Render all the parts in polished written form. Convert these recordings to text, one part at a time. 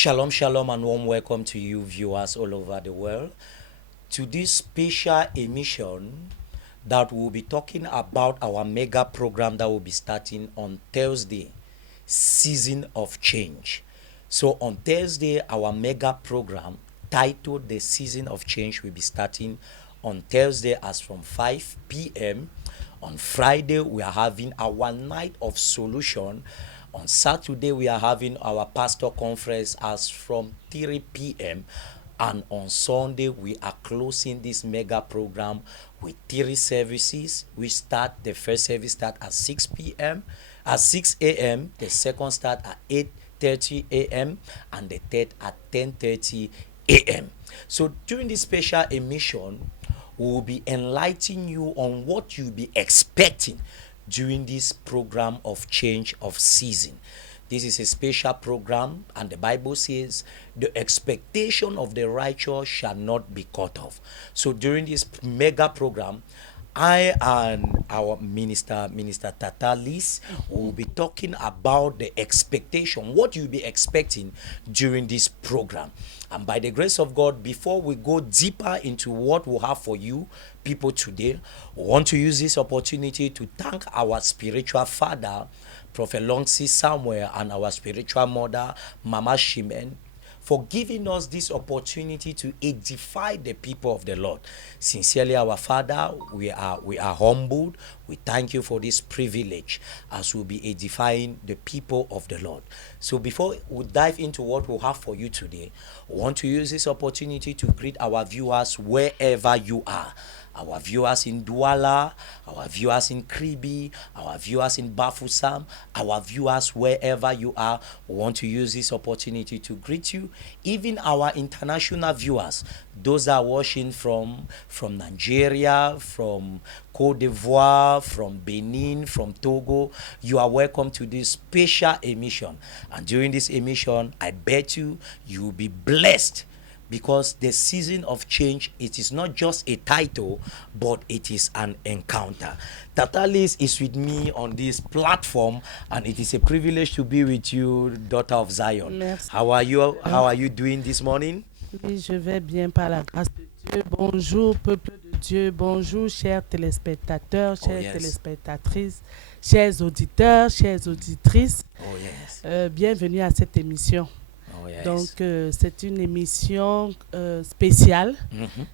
Shalom, shalom, and warm welcome to you, viewers all over the world, to this special emission that will be talking about our mega program that will be starting on Thursday, Season of Change. So, on Thursday, our mega program titled The Season of Change will be starting on Thursday as from 5 p.m. On Friday, we are having our night of solution. On Saturday, we are having our pastor conference as from 3 p.m. And on Sunday, we are closing this mega program with 3 services. The first service start at 6 p.m. At 6 a.m. The second start at 8:30 a.m. and the third at 10:30 a.m. So during this special emission, we will be enlightening you on what you'll be expecting during this program of change of season. This is a special program, and the Bible says the expectation of the righteous shall not be cut off. So during this mega program, I and our Minister Tatalis, will be talking about the expectation, what you'll be expecting during this program. And by the grace of God, before we go deeper into what we'll have for you people today, we want to use this opportunity to thank our spiritual father, Prophet Longsi Samuel, and our spiritual mother, Mama Shimen, for giving us this opportunity to edify the people of the Lord. Sincerely, our Father, we are humbled. We thank you for this privilege as we'll be edifying the people of the Lord. So before we dive into what we'll have for you today, I want to use this opportunity to greet our viewers wherever you are. Our viewers in Douala, our viewers in Kribi, our viewers in Bafusam, our viewers wherever you are, we want to use this opportunity to greet you. Even our international viewers, those that are watching from Nigeria, from Cote d'Ivoire, from Benin, from Togo, you are welcome to this special emission. And during this emission, I bet you will be blessed, because the season of change, it is not just a title, but it is an encounter. Tatalis is with me on this platform, and it is a privilege to be with you, daughter of Zion. Merci. How are you? How are you doing this morning? Oui, je vais bien par la grâce de Dieu. Bonjour, peuple de Dieu. Bonjour, chers téléspectateurs, chères yes. téléspectatrices, chers auditeurs, chères auditrices. Oh yes. Bienvenue à cette émission. Oh yes. Donc, c'est une émission spéciale,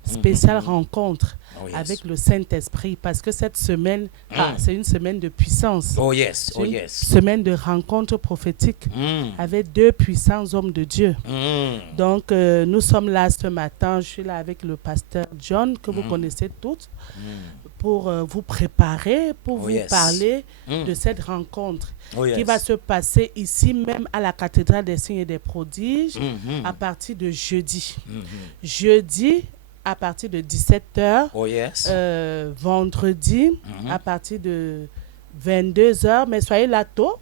spéciale rencontre Oh yes. avec le Saint-Esprit, parce que cette semaine, c'est une semaine de puissance. Oh yes. C'est Oh une yes. semaine de rencontre prophétique avec 2 puissants hommes de Dieu. Donc, nous sommes là ce matin. Je suis là avec le pasteur John, que vous connaissez tous, pour vous préparer, pour vous yes. parler de cette rencontre Oh qui yes. va se passer ici même à la cathédrale des signes et des prodiges à partir de jeudi. Jeudi à partir de 17h, Oh yes. vendredi à partir de 22h, mais soyez là tôt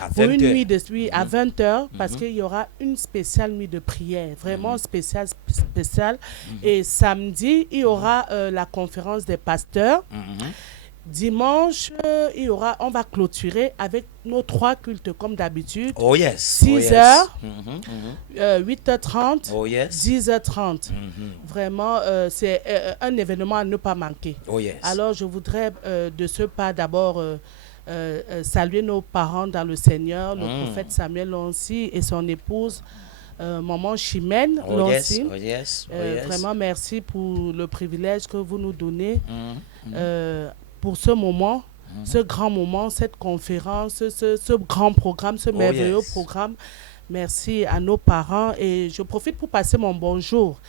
À pour une 20h. nuit de suite à 20h, parce qu'il y aura une spéciale nuit de prière, vraiment spéciale. Et samedi, il y aura la conférence des pasteurs. Dimanche, on va clôturer avec nos 3 cultes comme d'habitude. Oh yes. 6 heures, 8h30, Oh yes. 10h30. Vraiment, c'est un événement à ne pas manquer. Oh yes. Alors, je voudrais de ce pas d'abord saluer nos parents dans le Seigneur, le prophète Samuel Lonsi et son épouse, maman Chimène Oh yes. Lonsi. Oh yes. Oh yes. Vraiment, merci pour le privilège que vous nous donnez pour ce moment, ce grand moment, cette conférence, ce grand programme, ce merveilleux yes. programme. Merci à nos parents, et je profite pour passer mon bonjour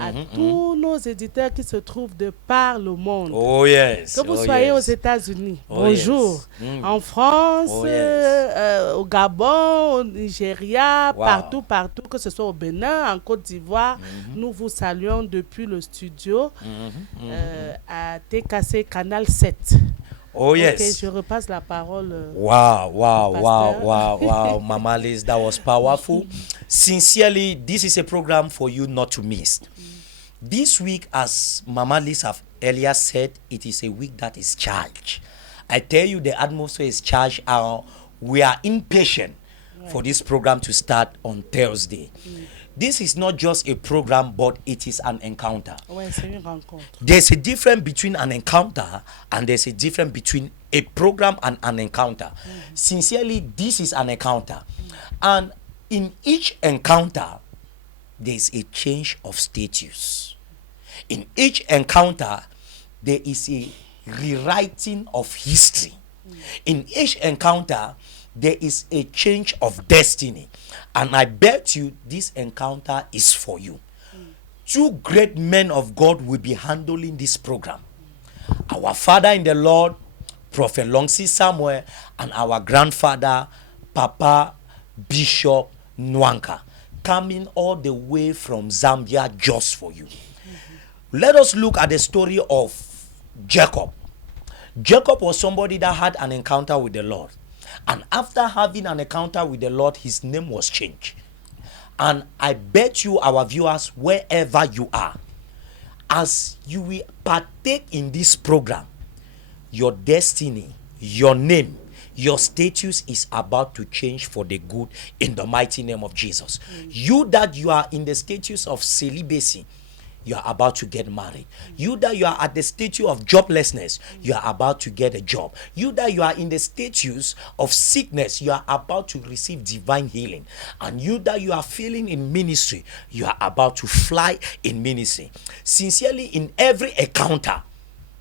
à tous nos éditeurs qui se trouvent de par le monde. Oh yes. Que vous Oh soyez yes. aux États-Unis, Oh bonjour. yes. En France, Oh yes. au Gabon, au Nigeria, Wow. partout, que ce soit au Bénin, en Côte d'Ivoire, nous vous saluons depuis le studio à TKC Canal 7. Oh yes. Ok, je repasse la parole. Wow, Mama Liz, that was powerful. Sincerely, this is a program for you not to miss. This week, as Mama Liz have earlier said, it is a week that is charged. I tell you, the atmosphere is charged. We are impatient for this program to start on Thursday. This is not just a program, but it is an encounter. Ouais, c'est une rencontre. There's a difference between an encounter and there's a difference between a program and an encounter. Sincerely, this is an encounter. And in each encounter, there's a change of status. In each encounter, there is a rewriting of history. In each encounter, there is a change of destiny. And I bet you this encounter is for you. Two great men of God will be handling this program. Our father in the Lord, Prophet Longsi Samuel, and our grandfather, Papa Bishop Nwanka, coming all the way from Zambia just for you. Let us look at the story of Jacob. Jacob was somebody that had an encounter with the Lord. And after having an encounter with the Lord, his name was changed. And I bet you, our viewers, wherever you are, as you will partake in this program, your destiny, your name, your status is about to change for the good in the mighty name of Jesus. You that you are in the status of celibacy, you are about to get married. You that you are at the status of joblessness, you are about to get a job. You that you are in the status of sickness, you are about to receive divine healing. And you that you are feeling in ministry, you are about to fly in ministry. Sincerely, in every encounter,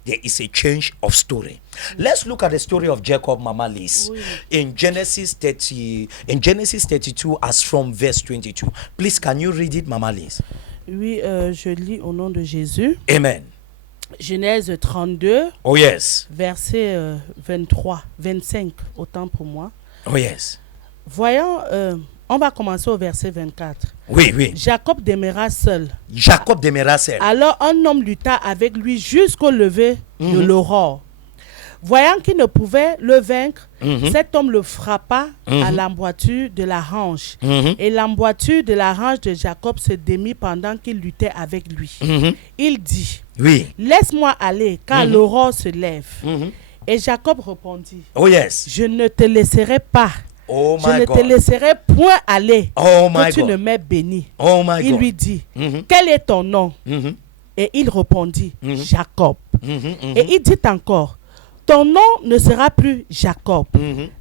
there is a change of story. Let's look at the story of Jacob, Mama Liz, in Genesis 32, as from verse 22. Please, can you read it, Mama Liz? Oui, je lis au nom de Jésus. Amen. Genèse 32, Oh yes. verset 23, 25, autant pour moi. Oh yes. Voyons, on va commencer au verset 24. Oui, oui. Jacob demeura seul. Jacob demeura seul. Alors un homme lutta avec lui jusqu'au lever de l'aurore. Voyant qu'il ne pouvait le vaincre, cet homme le frappa à l'emboîture de la hanche. Et l'emboîture de la hanche de Jacob se démit pendant qu'il luttait avec lui. Il dit, Oui. laisse-moi aller, car l'aurore se lève. Et Jacob répondit, Oh yes. je ne te laisserai pas. Oh Je my ne te God. laisserai point aller, Oh my que tu ne God. m'aies béni. Oh my Il God. lui dit, quel est ton nom? Et il répondit, Jacob. Et il dit encore, ton nom ne sera plus Jacob,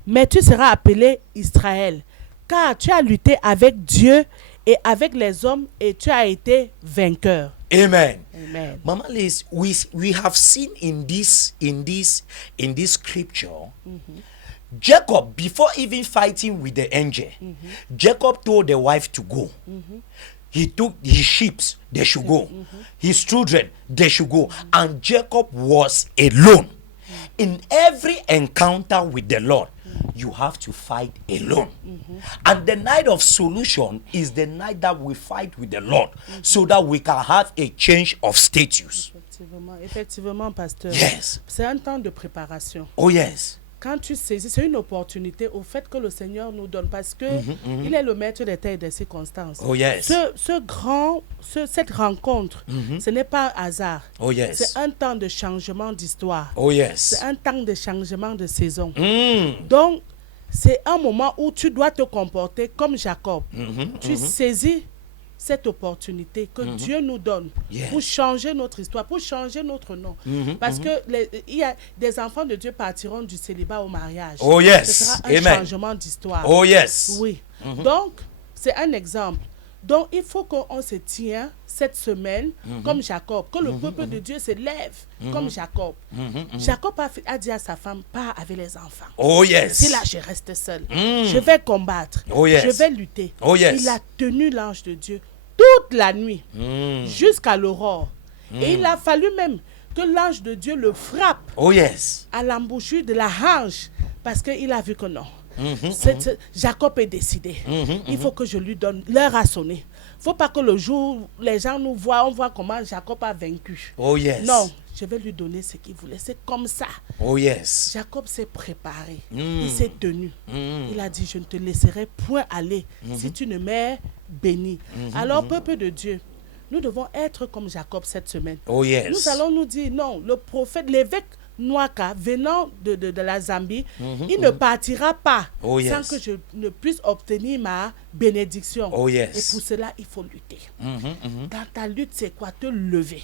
mais tu seras appelé Israël, car tu as lutté avec Dieu et avec les hommes et tu as été vainqueur. Amen. Amen. Mama Liz, we have seen in this scripture, Jacob, before even fighting with the angel, Jacob told the wife to go. He took his sheep, they should go. His children, they should go. And Jacob was alone. In every encounter with the Lord, you have to fight alone. And the night of solution is the night that we fight with the Lord, so that we can have a change of status. Effectivement, pasteur. Yes. C'est un temps de préparation. Oh yes. Quand tu saisis, c'est une opportunité au fait que le Seigneur nous donne, parce que il est le maître des temps et des circonstances. Oh yes. Cette rencontre, ce n'est pas un hasard. Oh yes. C'est un temps de changement d'histoire. Oh yes. C'est un temps de changement de saison. Donc, c'est un moment où tu dois te comporter comme Jacob. Tu saisis cette opportunité que Dieu nous donne pour changer notre histoire, pour changer notre nom. Parce que il y a des enfants de Dieu partiront du célibat au mariage. Oh yes. Ce sera un Amen. changement d'histoire. Oh yes. Oui. Donc, c'est un exemple. Donc, il faut qu'on se tienne cette semaine comme Jacob, que le peuple de Dieu se lève comme Jacob. Jacob a dit à sa femme, pas avec les enfants. Oh yes. Si là, je reste seul, je vais combattre, Oh yes. je vais lutter. Oh yes. Il a tenu l'ange de Dieu toute la nuit jusqu'à l'aurore. Et il a fallu même que l'ange de Dieu le frappe Oh yes. à l'embouchure de la hanche, parce qu'il a vu que non. Jacob est décidé. Il faut que je lui donne. L'heure a sonné. Il ne faut pas que le jour les gens nous voient, on voit comment Jacob a vaincu. Oh yes. Non, je vais lui donner ce qu'il voulait. C'est comme ça. Oh yes. Jacob s'est préparé. Il s'est tenu. Il a dit, je ne te laisserai point aller si tu ne m'es béni. Alors, peuple de Dieu, nous devons être comme Jacob cette semaine. Oh yes. Nous allons nous dire, non, le prophète, l'évêque Nwaka, venant de la Zambie, il ne partira pas sans que je ne puisse obtenir ma bénédiction. Et pour cela, il faut lutter. Dans ta lutte, c'est quoi? Te lever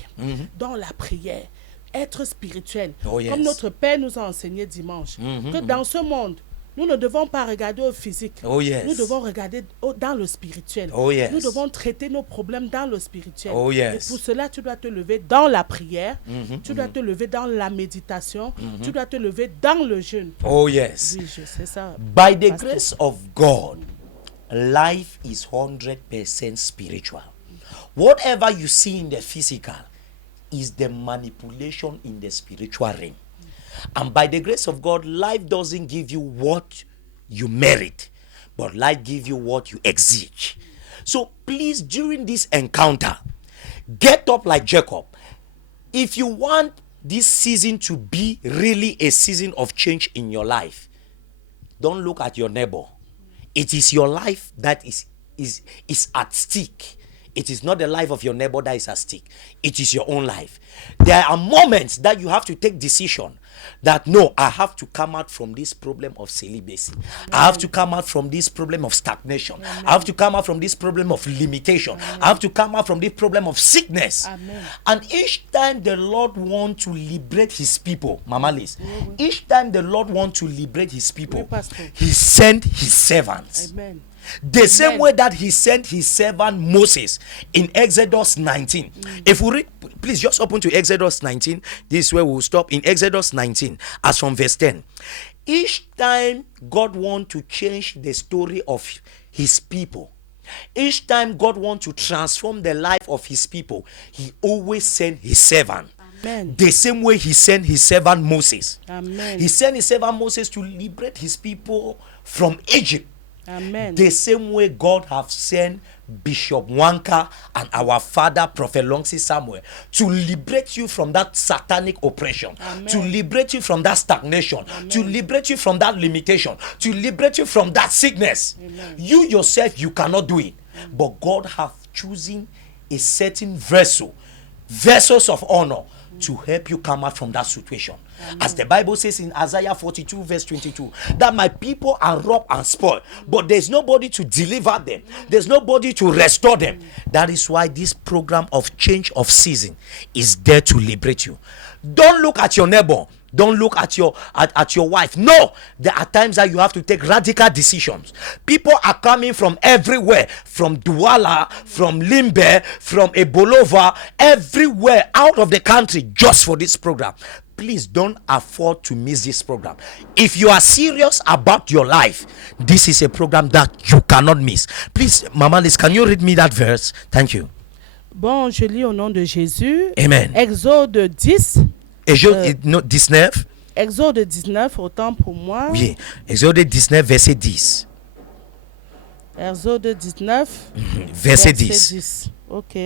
dans la prière, être spirituel. Comme notre Père nous a enseigné dimanche, que dans ce monde, nous ne devons pas regarder au physique. Nous devons regarder dans le spirituel. Nous devons traiter nos problèmes dans le spirituel. Et pour cela, tu dois te lever dans la prière. Tu dois te lever dans la méditation. Tu dois te lever dans le jeûne. Oui, je sais ça. By the grace of God, life is 100% spiritual. Whatever you see in the physical is the manipulation in the spiritual realm. And by the grace of God, life doesn't give you what you merit, but life gives you what you exige. So please, during this encounter, get up like Jacob. If you want this season to be really a season of change in your life, don't look at your neighbor. It is your life that is at stake. It is not the life of your neighbor that is at stake. It is your own life. There are moments that you have to take decision that no, I have to come out from this problem of celibacy. I have to come out from this problem of stagnation. I have to come out from this problem of limitation. I have to come out from this problem of sickness. And each time the Lord wants to liberate his people, Mama Liz, each time the Lord wants to liberate his people, he sent his servants. Amen. The same way that he sent his servant Moses in Exodus 19. If we read, please just open to Exodus 19. This is where we'll stop. In Exodus 19, as from verse 10. Each time God wants to change the story of his people, each time God wants to transform the life of his people, he always sent his servant. Amen. The same way he sent his servant Moses. Amen. He sent his servant Moses to liberate his people from Egypt. Amen. The same way God have sent Bishop Wanka and our father Prophet Longsi Samuel to liberate you from that satanic oppression. Amen. To liberate you from that stagnation. Amen. To liberate you from that limitation, to liberate you from that sickness. Amen. You yourself, you cannot do it. But God have chosen a certain vessels of honor to help you come out from that situation. Amen. As the Bible says in Isaiah 42 verse 22, that my people are robbed and spoiled, but there's nobody to deliver them. There's nobody to restore them. That is why this program of change of season is there to liberate you. Don't look at your neighbor. Don't look at your wife. No, there are times that you have to take radical decisions. People are coming from everywhere, from Douala, from Limbe, from Ebolova, everywhere out of the country just for this program. Please don't afford to miss this program. If you are serious about your life, this is a program that you cannot miss. Please, Mama Liz, can you read me that verse? Thank you. Bon, je lis au nom de Jésus. Amen. Exode 10. Exode 19. Exode 19, autant pour moi. Oui, Exode 19, verset 10. Exode 19, verset 10. Ok.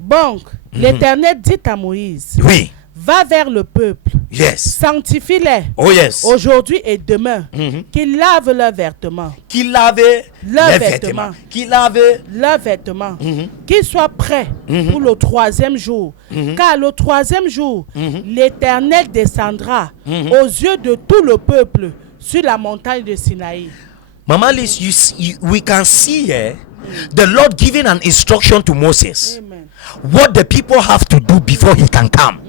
Donc, l'Éternel dit à Moïse. Oui. Va vers le peuple. Yes. Sanctifie-les. Oh yes. Aujourd'hui et demain. Qu'ils lavent leurs vêtements. Qu'ils lavent leurs vêtements. Qu'ils lavent leurs vêtements. Qu'ils soient prêts pour le troisième jour. Car le troisième jour, l'Éternel descendra aux yeux de tout le peuple sur la montagne de Sinaï. Mama Liz, we can see here the Lord giving an instruction to Moses. Amen. What the people have to do before he can come.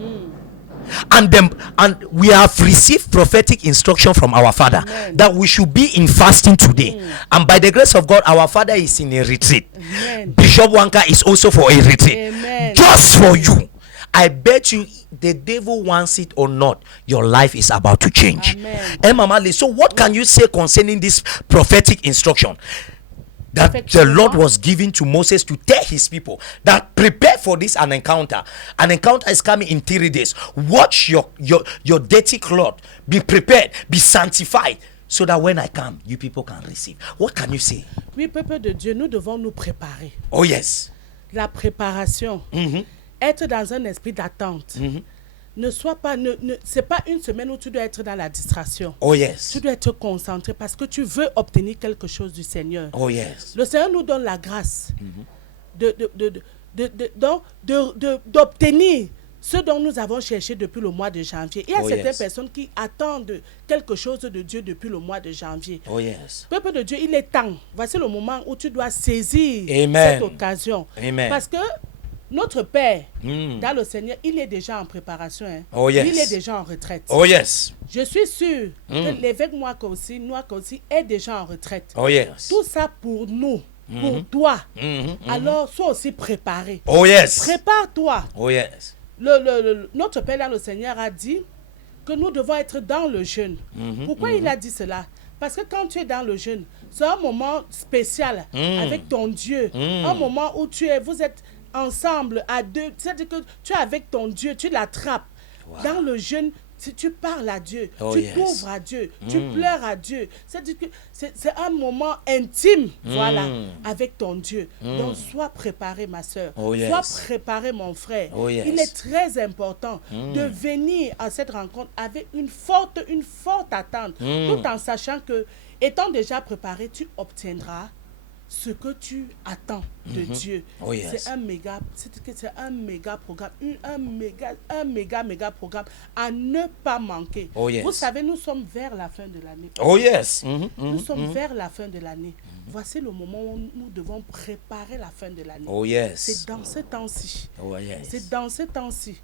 And we have received prophetic instruction from our father. Amen. That we should be in fasting today. And by the grace of God, our father is in a retreat. Amen. Bishop Wanka is also for a retreat. Amen. Just for you. I bet you, the devil wants it or not, your life is about to change. Amen. Mama Liz, so what can you say concerning this prophetic instruction that the Lord was giving to Moses to tell his people that prepare for this an encounter? An encounter is coming in 3 days. Watch your dirty cloth. Be prepared. Be sanctified. So that when I come, you people can receive. What can you say? Oui, peuple de Dieu, nous devons nous préparer. Oh yes. La préparation. Être dans un esprit d'attente. Ne sois pas, c'est pas une semaine où tu dois être dans la distraction. Oh yes. Tu dois être concentré parce que tu veux obtenir quelque chose du Seigneur. Oh yes. Le Seigneur nous donne la grâce d'obtenir ce dont nous avons cherché depuis le mois de janvier. Il y a Oh, certaines yes. personnes qui attendent quelque chose de Dieu depuis le mois de janvier. Oh, yes. Peuple de Dieu, il est temps. Voici le moment où tu dois saisir Amen. cette occasion. Amen. Parce que notre Père, Mm. dans le Seigneur, il est déjà en préparation. Hein. Oh, yes. Il est déjà en retraite. Oh, yes. Je suis sûr que Mm. l'évêque Noaka aussi est déjà en retraite. Oh, yes. Tout ça pour nous, pour toi. Mhm. Alors, sois aussi préparé. Oh, yes. Prépare-toi. Oh, yes. Notre Père dans le Seigneur a dit que nous devons être dans le jeûne. Pourquoi il a dit cela? Parce que quand tu es dans le jeûne, c'est un moment spécial avec ton Dieu. Un moment où vous êtes ensemble à deux. C'est-à-dire que tu es avec ton Dieu, tu l'attrapes. Wow. Dans le jeûne, tu parles à Dieu, Oh, tu yes. t'ouvres à Dieu, tu pleures à Dieu. C'est-à-dire que c'est un moment intime, voilà, avec ton Dieu. Donc, sois préparé, ma soeur. Oh, yes. Sois préparé, mon frère. Oh, yes. Il est très important de venir à cette rencontre avec une forte attente, tout en sachant que, étant déjà préparé, tu obtiendras ce que tu attends de Dieu. Oh, yes. C'est un méga programme, un méga programme à ne pas manquer. Oh, yes. Vous savez, nous sommes vers la fin de l'année. Oh, yes. Nous sommes vers la fin de l'année. Voici le moment où nous devons préparer la fin de l'année. Oh, yes. C'est dans ce temps-ci. Oh, yes. C'est dans ce temps-ci.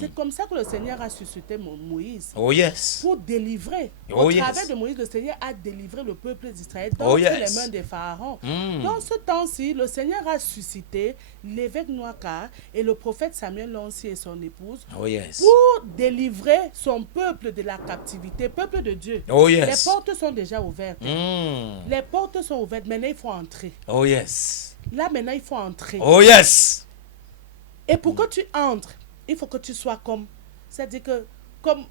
C'est comme ça que le Seigneur a suscité Moïse. Oh, yes. Pour délivrer. Oh, Au yes. travers de Moïse, le Seigneur a délivré le peuple d'Israël Oh, dans yes. les mains des pharaons. Dans ce temps-ci, le Seigneur a suscité l'évêque Noaka et le prophète Samuel Lonsi et son épouse Oh, yes. pour délivrer son peuple de la captivité, peuple de Dieu. Oh, yes. Les portes sont déjà ouvertes. Mm. Les portes sont ouvertes. Maintenant, il faut entrer. Oh, yes. Là, maintenant, il faut entrer. Oh, yes. Et pour que tu entres, il faut que tu sois c'est-à-dire comme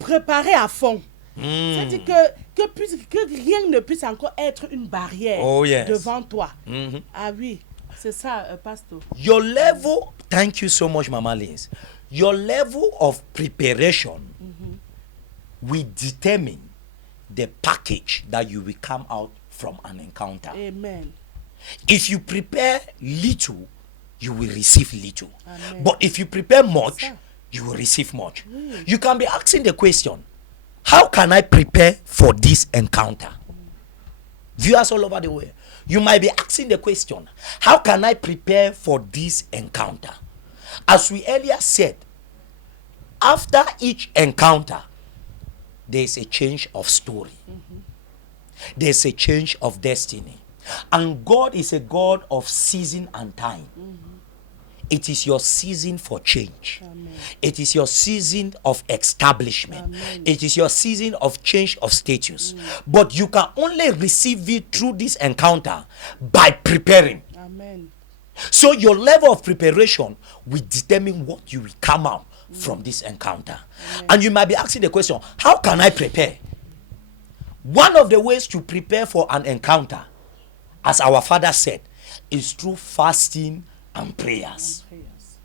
préparé à fond. C'est-à-dire que rien ne puisse encore être une barrière Oh, yes. devant toi. Mhm. Ah oui, c'est ça, pasteur. Your level, thank you so much, Mama Liz. Your level of preparation will determine the package that you will come out from an encounter. Amen. If you prepare little, you will receive little. Amen. But if you prepare much, Ça. you will receive much. You can be asking the question, how can I prepare for this encounter? Viewers all over the world, you might be asking the question, how can I prepare for this encounter? As we earlier said, after each encounter, there is a change of story. There's a change of destiny. And God is a God of season and time. It is your season for change. Amen. It is your season of establishment. Amen. It is your season of change of status. But you can only receive it through this encounter by preparing. Amen. So your level of preparation will determine what you will come out from this encounter. And you might be asking the question, how can I prepare? One of the ways to prepare for an encounter, as our father said, is through fasting and prayers. Prayers.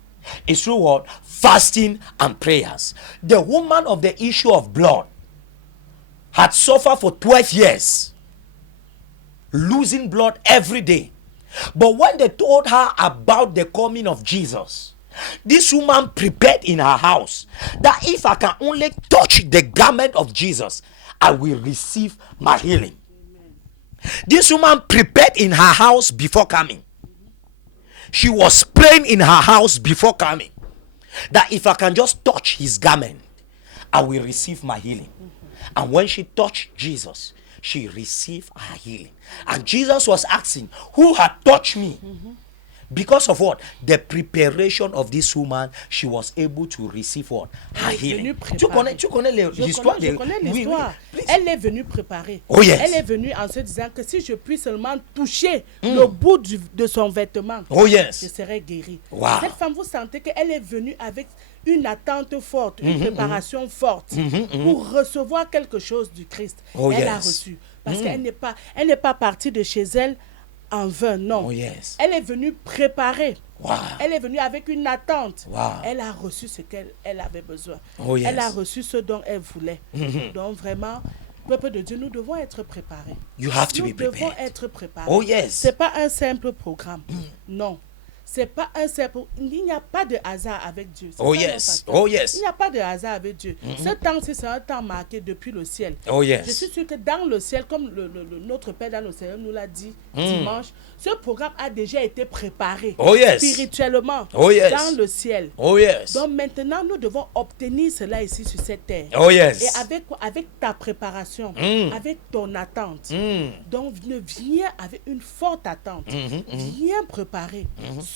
It's through what? Fasting and prayers. The woman of the issue of blood had suffered for 12 years, losing blood every day. But when they told her about the coming of Jesus, this woman prepared in her house that if I can only touch the garment of Jesus, I will receive my healing. This woman prepared in her house before coming. She was praying in her house before coming that if I can just touch his garment, I will receive my healing. And when she touched Jesus, she received her healing. And Jesus was asking, who had touched me? Because of what? The preparation of this woman, she was able to receive what? Her Elle est healing. venue Tu connais préparer. l'histoire Je connais l'histoire. Please. Elle est venue préparer. Oh, yes. Elle est venue en se disant que si je puis seulement toucher le bout de son vêtement, Oh je yes. serai guérie. Wow. Cette femme, vous sentez qu'elle est venue avec une attente forte, une préparation forte pour recevoir quelque chose du Christ. Oh, elle a yes. reçu. Parce qu'elle n'est pas partie de chez elle en vain, non. Oh yes. Elle est venue préparer. Wow. Elle est venue avec une attente. Wow. Elle a reçu ce qu'elle avait besoin. Oh, yes. Elle a reçu ce dont elle voulait. Donc vraiment, peuple de Dieu, nous devons être préparés. You have to Nous be devons prepared. être préparés. Oh yes. C'est pas un simple programme. Non. c'est pas un simple. Il n'y a pas de hasard avec Dieu. C'est Oh ça, yes. pasteur. Oh yes. Il n'y a pas de hasard avec Dieu. Ce temps-ci, c'est un temps marqué depuis le ciel. Oh yes. Je suis sûr que dans le ciel, comme notre Père dans le Seigneur nous l'a dit dimanche, ce programme a déjà été préparé Oh yes. spirituellement Oh yes. dans le ciel. Oh yes. Donc maintenant, nous devons obtenir cela ici sur cette terre. Oh yes. Et avec ta préparation, avec ton attente. Donc viens avec une forte attente. Viens préparer.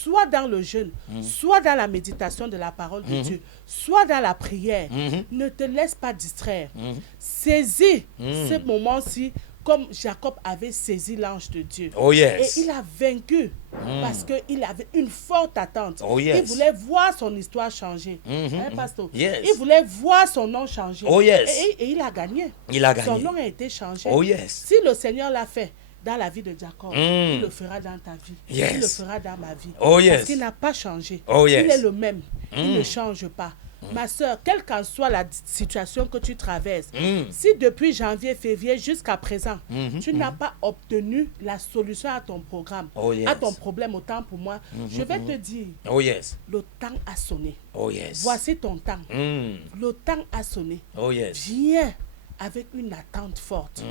Soit dans le jeûne, soit dans la méditation de la parole de Dieu, soit dans la prière. Ne te laisse pas distraire. Saisis ce moment-ci comme Jacob avait saisi l'ange de Dieu. Oh yes. Et il a vaincu parce qu'il avait une forte attente. Oh yes. Il voulait voir son histoire changer. Hein, pasteur? Yes. Il voulait voir son nom changer. Oh yes. Et il a gagné. Il a Son gagné. nom a été changé. Oh yes. Si le Seigneur l'a fait dans la vie de Jacob, il le fera dans ta vie. Yes. Il le fera dans ma vie. Oh yes. Parce qu'il n'a pas changé. Oh yes. Il est le même. Il ne change pas. Ma soeur, quelle qu'en soit la situation que tu traverses, si depuis janvier, février jusqu'à présent, tu n'as pas obtenu la solution à ton programme, Oh yes. à ton problème, autant pour moi, je vais te dire, Oh yes. le temps a sonné. Oh yes. Voici ton temps. Le temps a sonné. Oh yes. Viens avec une attente forte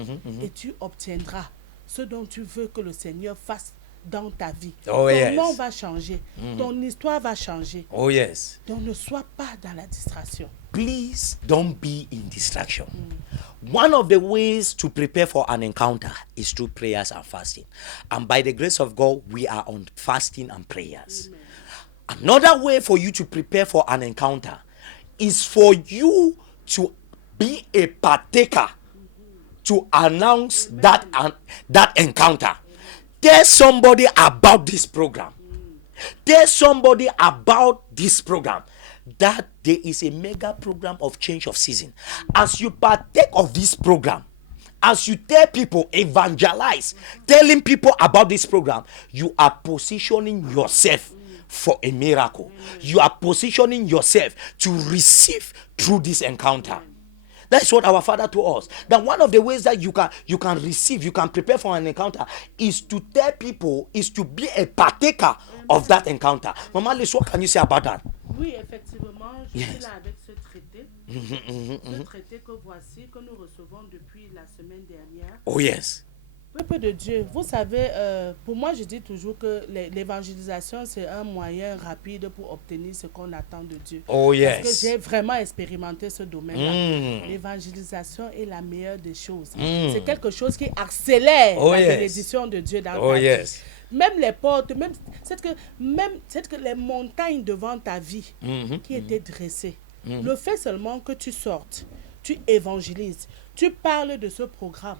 et tu obtiendras ce dont tu veux que le Seigneur fasse dans ta vie. Oh Ton yes. nom va changer. Ton histoire va changer. Oh yes. Donc ne sois pas dans la distraction. Please don't be in distraction. One of the ways to prepare for an encounter is through prayers and fasting. And by the grace of God, we are on fasting and prayers. Another way for you to prepare for an encounter is for you to be a partaker to announce that encounter. Tell somebody about this program. Tell somebody about this program. That there is a mega program of change of season. As you partake of this program, as you tell people, evangelize, telling people about this program, you are positioning yourself for a miracle. You are positioning yourself to receive through this encounter. That's what our Father told us. That one of the ways that you can receive, you can prepare for an encounter, is to tell people, is to be a partaker of that encounter. Maman Liz, what can you say about that? Oui, effectivement, je Yes. suis là avec ce traité. Ce traité que voici, que nous recevons depuis la semaine dernière. Oh yes. Peuple de Dieu, vous savez, pour moi, je dis toujours que l'évangélisation, c'est un moyen rapide pour obtenir ce qu'on attend de Dieu. Oh yes. Parce que j'ai vraiment expérimenté ce domaine-là. L'évangélisation est la meilleure des choses. C'est quelque chose qui accélère Oh la yes. bénédiction de Dieu dans Oh ta yes. vie. Même les portes, c'est que les montagnes devant ta vie qui étaient dressées. Le fait seulement que tu sortes, tu évangélises, tu parles de ce programme.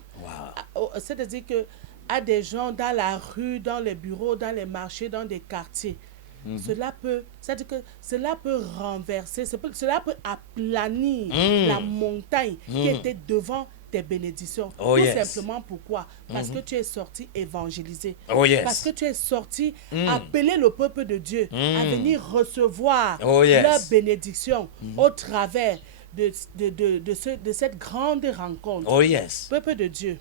C'est-à-dire que à des gens dans la rue, dans les bureaux, dans les marchés, dans des quartiers, cela peut renverser, cela peut aplanir la montagne qui était devant tes bénédictions. Oh, Tout yes. simplement pourquoi? Parce que tu es sorti évangéliser. Oh yes. Parce que tu es sorti appeler le peuple de Dieu à venir recevoir Oh, yes. leur bénédiction au travers de cette grande rencontre. Oh yes. Peuple de Dieu,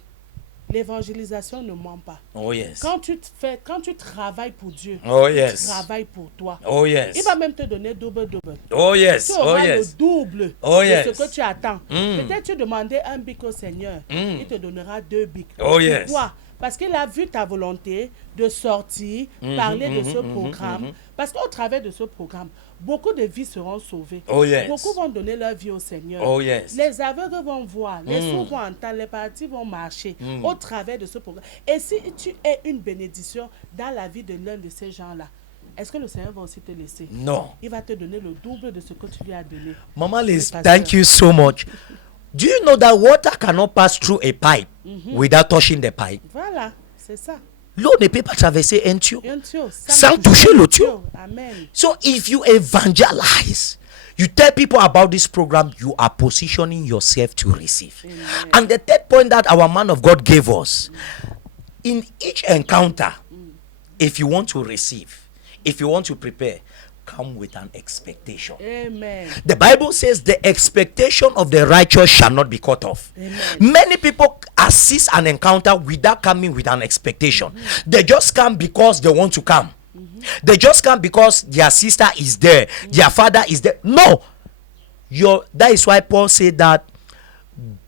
l'évangélisation ne ment pas. Oh yes. Quand tu travailles pour Dieu, Oh, tu yes. travailles pour toi. Oh yes. Il va même te donner double. Oh yes. Tu Oh auras yes. le double Oh, de yes. ce que tu attends. Peut-être tu demandais un bic au Seigneur, il te donnera 2 bics. Oh, yes. Pourquoi? Parce qu'il a vu ta volonté de sortir, parler de ce programme. Parce qu'au travers de ce programme, beaucoup de vies seront sauvées. Oh, yes. Beaucoup vont donner leur vie au Seigneur. Oh, yes. Les aveugles vont voir, les sourds vont entendre, les partis vont marcher au travers de ce programme. Et si tu es une bénédiction dans la vie de l'un de ces gens-là, est-ce que le Seigneur va aussi te laisser? Non. Il va te donner le double de ce que tu lui as donné. Mama Liz, Pastor. thank you so much. Do you know that water cannot pass through a pipe without touching the pipe? Voilà, c'est ça. L'eau ne peut pas traverser un tuyau Un tuyau, sans toucher le tuyau. Amen. So if you evangelize, you tell people about this program, you are positioning yourself to receive. Amen. And the third point that our man of God gave us, in each encounter, if you want to receive, if you want to prepare, come with an expectation. Amen. The Bible says the expectation of the righteous shall not be cut off. Amen. Many people assist an encounter without coming with an expectation. They just come because they want to come. They just come because their sister is there, their father is there. No, that is why Paul said that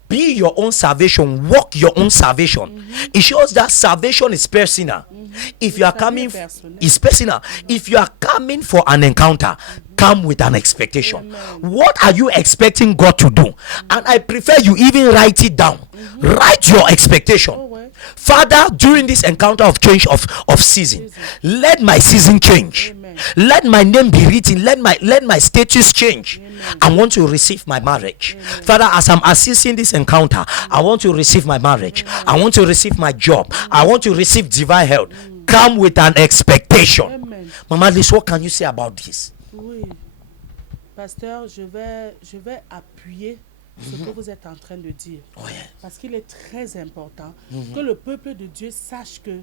be your own salvation, walk your own salvation. It shows that salvation is personal. If you are coming, it's personal. If you are coming for an encounter, come with an expectation. What are you expecting God to do? And I prefer you even write it down. Write your expectation. Father, during this encounter of change of season, let my season change. Amen. Let my name be written. Let my status change. Amen. I want to receive my marriage. Amen. Father, as I'm assisting this encounter, Amen. I want to receive my marriage. Amen. I want to receive my job. Amen. I want to receive divine health. Come with an expectation. Amen. Mama Liz, what can you say about this? Oui, pasteur, je vais appuyer ce que vous êtes en train de dire. Oh, yes. Parce qu'il est très important que le peuple de Dieu sache que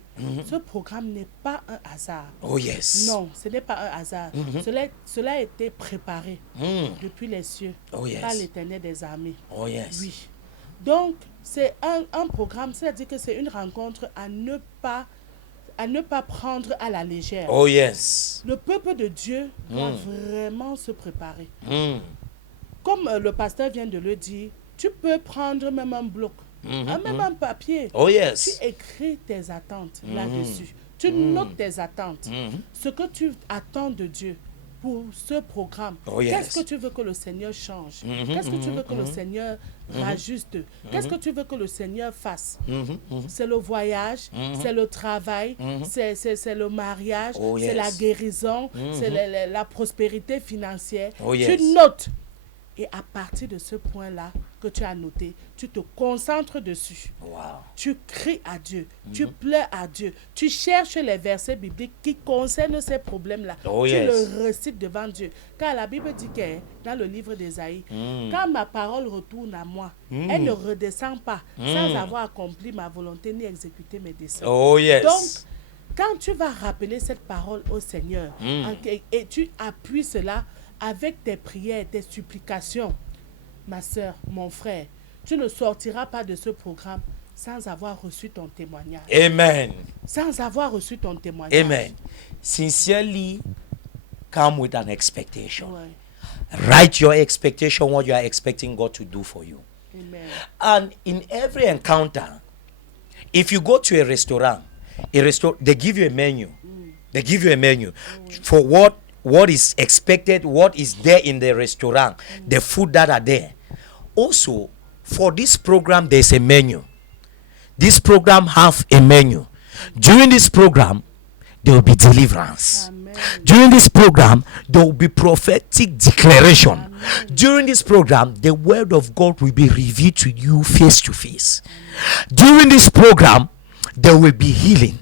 ce programme n'est pas un hasard. Oh yes. Non, ce n'est pas un hasard. Cela a été préparé depuis les cieux par l'Éternel des armées. Oh yes. Oui. Donc, c'est un programme, c'est-à-dire que c'est une rencontre à ne pas prendre à la légère. Oh yes. Le peuple de Dieu doit vraiment se préparer. Comme le pasteur vient de le dire, tu peux prendre même un bloc, même un papier. Oh yes. Tu écris tes attentes là-dessus. Tu notes tes attentes. Ce que tu attends de Dieu pour ce programme. Oh yes. Qu'est-ce que tu veux que le Seigneur change? Qu'est-ce que tu veux que le Seigneur rajuste? Qu'est-ce que tu veux que le Seigneur fasse? C'est le voyage, c'est le travail, c'est le mariage, oh yes. c'est la guérison, c'est la prospérité financière. Oh yes. Tu notes. Et à partir de ce point-là que tu as noté, tu te concentres dessus. Wow. Tu cries à Dieu, tu pleures à Dieu, tu cherches les versets bibliques qui concernent ces problèmes-là. Oh, tu yes. le récites devant Dieu. Car la Bible dit que dans le livre d'Ésaïe, quand ma parole retourne à moi, elle ne redescend pas sans avoir accompli ma volonté ni exécuté mes desseins. Oh, yes. Donc, quand tu vas rappeler cette parole au Seigneur et tu appuies cela avec tes prières, tes supplications, ma soeur, mon frère, tu ne sortiras pas de ce programme sans avoir reçu ton témoignage. Amen. Sans avoir reçu ton témoignage. Amen. Sincerely, come with an expectation. Ouais. Write your expectation, what you are expecting God to do for you. Amen. And in every encounter, if you go to a restaurant, they give you a menu. They give you a menu for what is expected, what is there in the restaurant, the food that are there. Also, for this program, there's a menu. This program have a menu. During this program, there will be deliverance. Amen. During this program, there will be prophetic declaration. Amen. During this program, the word of God will be revealed to you face to face. During this program, there will be healing.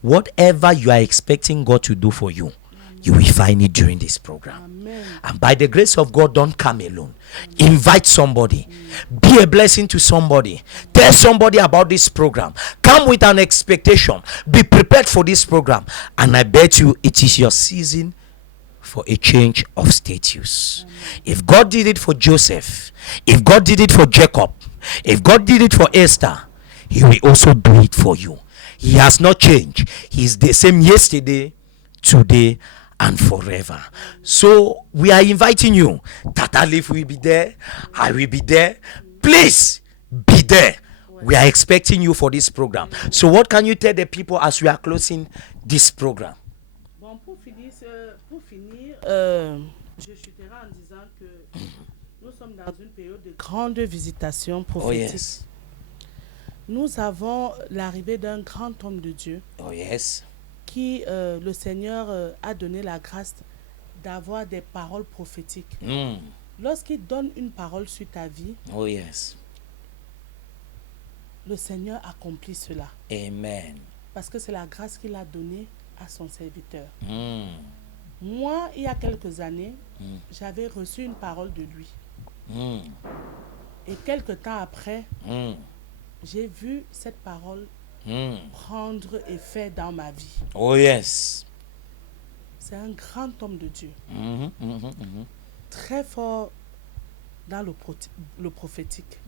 Whatever you are expecting God to do for you, you will find it during this program. Amen. And by the grace of God, don't come alone. Invite somebody. Be a blessing to somebody. Tell somebody about this program. Come with an expectation. Be prepared for this program. And I bet you it is your season for a change of status. If God did it for Joseph, if God did it for Jacob, if God did it for Esther, He will also do it for you. He has not changed. He is the same yesterday, today, and forever. So we are inviting you. Tata Leaf will be there. I will be there. Please be there. We are expecting you for this program. So what can you tell the people as we are closing this program? Bon, pour finir, je chuterai en disant que nous sommes dans une période de grande visitation prophétique. Oh yes. Nous avons l'arrivée d'un grand homme de Dieu. Oh yes. Qui le Seigneur a donné la grâce d'avoir des paroles prophétiques. Lorsqu'il donne une parole sur ta vie, oh yes, le Seigneur accomplit cela. Amen. Parce que c'est la grâce qu'il a donnée à son serviteur. Moi, il y a quelques années, j'avais reçu une parole de lui. Et quelques temps après, j'ai vu cette parole prendre effet dans ma vie. Oh yes. C'est un grand homme de Dieu. Très fort dans le prophétique.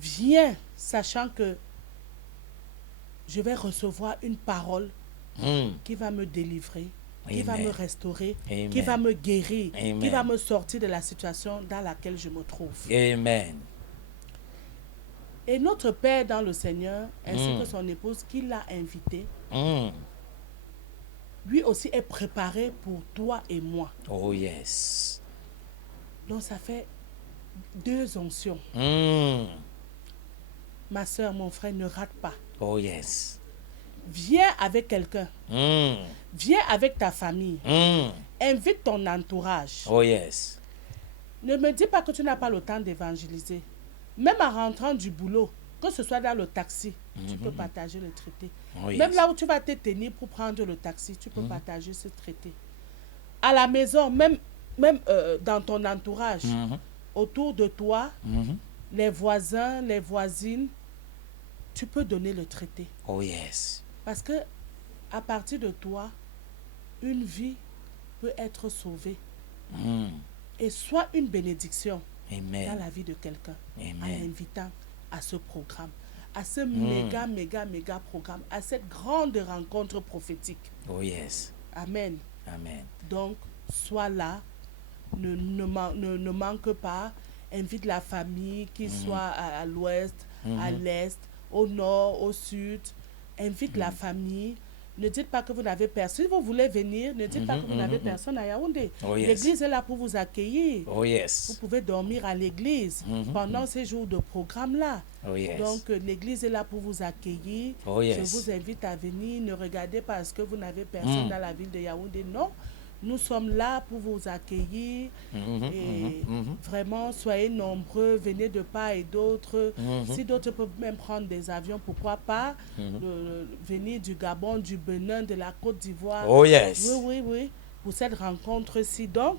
Viens, sachant que je vais recevoir une parole qui va me délivrer, qui va Amen. me restaurer, Amen. qui va me guérir, qui Amen. va me sortir de la situation dans laquelle je me trouve. Amen. Et notre Père dans le Seigneur, ainsi que son épouse qui l'a invité, lui aussi est préparé pour toi et moi. Oh, yes. Donc ça fait 2 onctions. Ma soeur, mon frère, ne rate pas. Oh, yes. Viens avec quelqu'un. Viens avec ta famille. Invite ton entourage. Oh, yes. Ne me dis pas que tu n'as pas le temps d'évangéliser. Même en rentrant du boulot, que ce soit dans le taxi, tu peux partager le traité. Oh, Même yes. là où tu vas te tenir pour prendre le taxi, tu peux partager ce traité. À la maison, même dans ton entourage, autour de toi, les voisins, les voisines, tu peux donner le traité. Oh, yes. Parce que à partir de toi, une vie peut être sauvée et soit une bénédiction dans Amen. la vie de quelqu'un en Amen. l'invitant à ce programme, à ce méga programme, à cette grande rencontre prophétique. Oh, yes. Amen. Amen. Donc, sois là, ne manque pas, invite la famille, qu'il soit à l'ouest, à l'est, au nord, au sud, invite la famille. Ne dites pas que vous n'avez personne. Si vous voulez venir, ne dites pas que vous n'avez personne à Yaoundé. Oh, yes. L'église est là pour vous accueillir. Oh, Vous yes. pouvez dormir à l'église pendant ces jours de programme-là. Oh, yes. Donc, l'église est là pour vous accueillir. Oh, yes. Je vous invite à venir. Ne regardez pas ce que vous n'avez personne dans la ville de Yaoundé. Non, nous sommes là pour vous accueillir. Et vraiment, soyez nombreux. Venez de part et d'autre. Si d'autres peuvent même prendre des avions, pourquoi pas venir du Gabon, du Bénin, de la Côte d'Ivoire. Oh, yes. Oui. Pour cette rencontre-ci. Donc,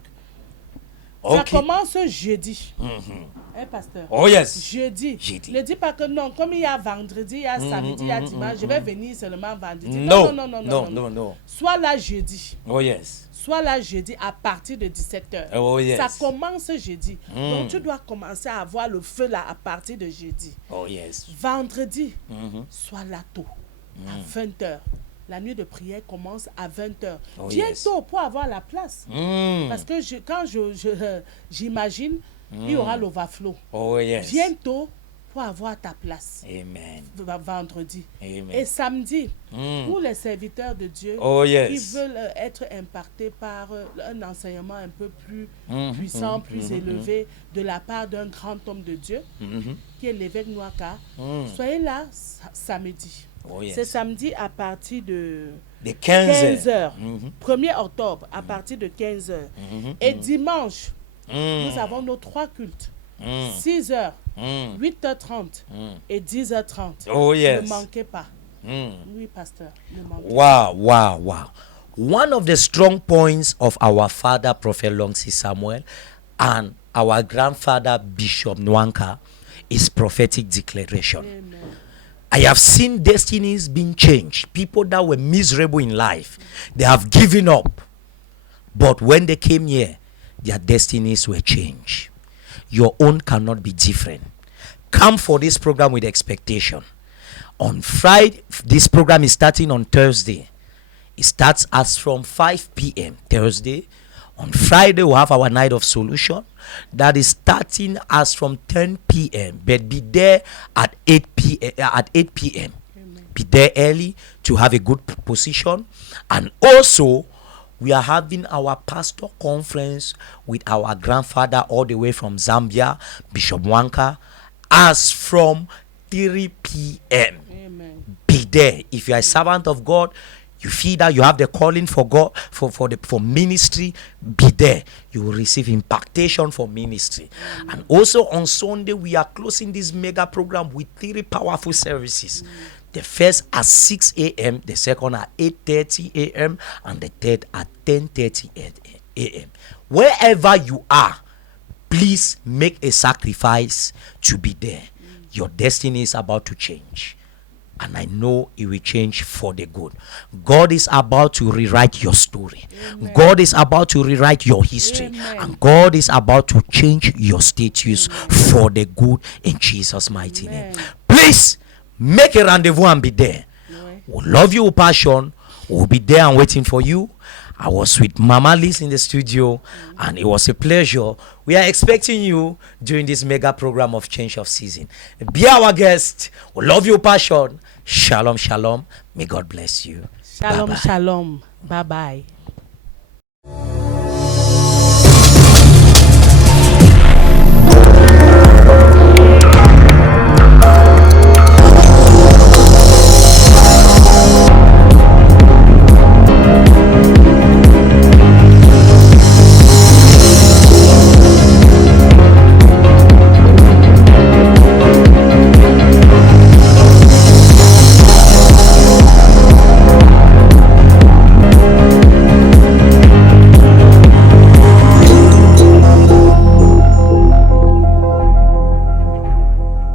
ça Okay. commence jeudi. Hein, pasteur? Oh, yes. Jeudi. Jeudi. Ne dis pas que non, comme il y a vendredi, il y a samedi, il y a dimanche, je vais venir seulement vendredi. No. Non. Sois là jeudi. Oh, yes. Sois là jeudi à partir de 17h. Oh, yes. Ça commence jeudi. Donc tu dois commencer à avoir le feu là à partir de jeudi. Oh, yes. Vendredi, sois là tôt, à 20h. La nuit de prière commence à 20h. Oh, Viens yes. tôt pour avoir la place. Parce que quand j'imagine, il y aura l'overflow. Oh, yes. Viens tôt pour avoir ta place. Amen. Vendredi. Amen. Et samedi, pour les serviteurs de Dieu Oh, qui yes. veulent être impactés par un enseignement un peu plus puissant, plus élevé, de la part d'un grand homme de Dieu, qui est l'évêque Nouaka, soyez là samedi. Oh, yes. C'est samedi à partir de De 15 15h. 1er octobre à partir de 15h. Et dimanche, nous avons nos 3 cultes. 6h, 8h30 et 10h30. Oh, yes. Ne manquez pas. Oui, pasteur. Ne manquez Wow. One of the strong points of our father, Prophet Longsi Samuel, and our grandfather, Bishop Nwanka, is prophetic declaration. Amen. I have seen destinies being changed. People that were miserable in life, they have given up. But when they came here, their destinies were changed. Your own cannot be different. Come for this program with expectation. On Friday, this program is starting on Thursday. It starts as from 5 p.m. Thursday. On Friday, we'll have our night of solution. That is starting as from 10 p.m. But be there at 8 p.m. Be there early to have a good position. And also, we are having our pastor conference with our grandfather all the way from Zambia, Bishop Nwanka, as from 3 p.m. Amen. Be there. If you are a servant of God, you feel that you have the calling for God, for ministry, be there. You will receive impactation for ministry. And also on Sunday, we are closing this mega program with 3 powerful services. The first at 6 a.m., the second at 8:30 a.m., and the third at 10:30 a.m. Wherever you are, please make a sacrifice to be there. Your destiny is about to change. And I know it will change for the good. God is about to rewrite your story. Amen. God is about to rewrite your history. Amen. And God is about to change your status for the good in Jesus' mighty name. Amen. Please make a rendezvous and be there. Ouais. We love you with passion. We'll be there and waiting for you. I was with Mama Liz in the studio, and it was a pleasure. We are expecting you during this mega program of Change of Season. Be our guest. We love your passion. Shalom, shalom. May God bless you. Shalom, Bye-bye. shalom. Bye bye.